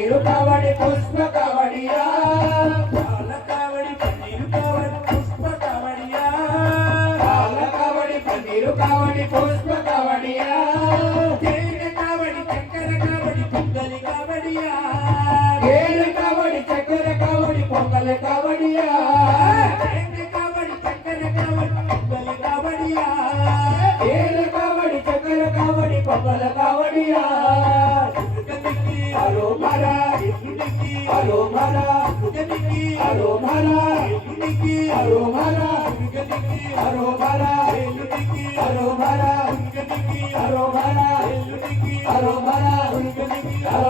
కావడి పన్నీరు కావడి పుష్ప కావడియా. పాల కావడి పన్నీరు కావడి పుష్ప కావడియా. పాల కావడి paneer కావడి Pushpa aromara, nikki aromara, nikki aromara, nikki aromara, nikki aromara, nikki aromara, nikki aromara, nikki aromara.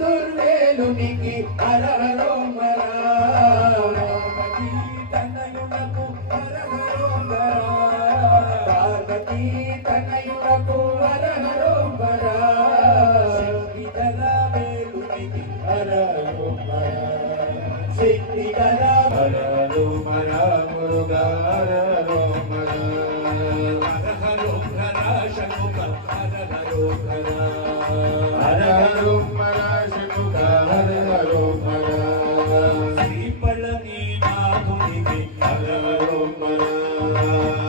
తిరుచెందుర్వేలునికి అరహరోమరా తనయులకు అరహరోమరా Parvati తనయులకు అరహరోమరా శక్తిగల వేలునికి అరహరోమరా శక్తిగల అరహరోమరా Muruga అరహరోమరా అరహరోమరా శంకుక అరహరోమరా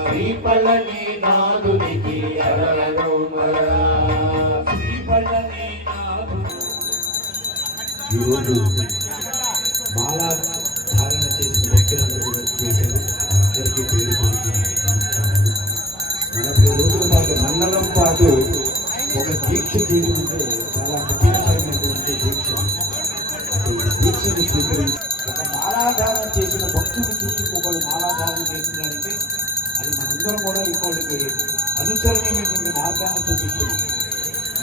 శ్రీపళని నాదునికి ఈరోజు మాలా ధారణ చేసిన భక్తులందరూ చేశారు అందరికీ పేరు నలభై రోజుల పాటు మండలం దీక్ష చేయడం అంటే చాలా కఠినమైనటువంటి దీక్ష. దీక్షను స్వీకరించి ఒక మాలాధారణ చేసిన భక్తుడు చూసి ఒకళ్ళు మాలాధారణ చేస్తున్నారంటే అది మనందరం కూడా ఇంకోటికి అనుసరణీయమైనటువంటి మార్గాన్ని చూపిస్తుంది.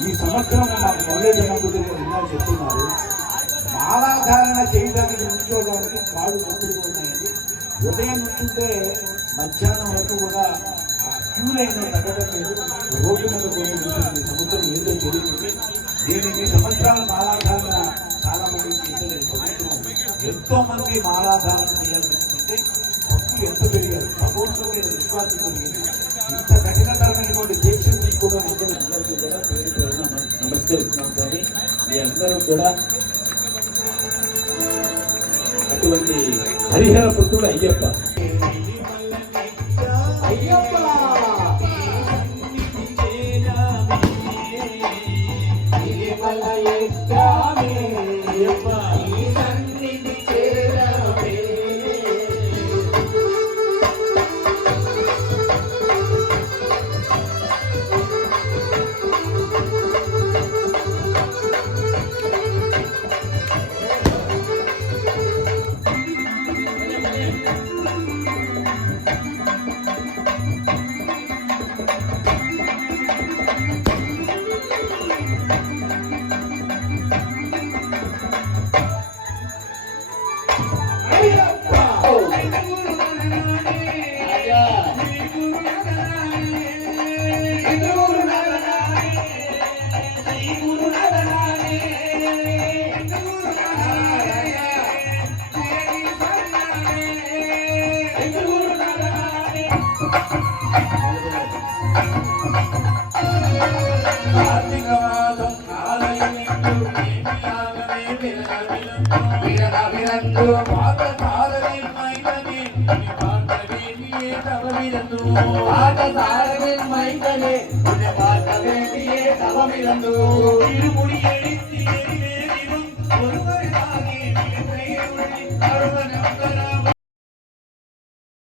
ఈ సంవత్సరం నాకు కాలేజ్ మందులు ఉన్నారు చెప్తున్నారు. మాలాధారణ చేయడానికి ఉంచుకోవడానికి కాళ్ళు భక్తులు ఉన్నాయండి ఉదయం నుంచుంటే మధ్యాహ్నం వరకు కూడా క్యూ లైన్ తగ్గడం లేదు. రోడ్డు మీద పోతుంది ఉంటుంది సముద్రం ఏదో తెలియదు దీనికి సంవత్సరాల మాలాధారణ చాలా మంది చేసేది ఎంతో మంది మాలాధారణ చేయాలనుకుంటే భక్తులు ఎంత పెరిగారు? ప్రభుత్వం మీద విశ్వాసం పెరిగింది ఇంత కఠినతరమైనటువంటి దీక్షలు తీసుకోవడం అందరూ అందరికీ కూడా పేరు పేరున నమస్కరిస్తున్నాం స్వామి మీ అందరూ కూడా అటువంటి హరిహర పుత్రుడు అయ్యప్ప. అయ్యప్ప. திருமுடியெழுத்தி ஒரு வருவாகி அருவன்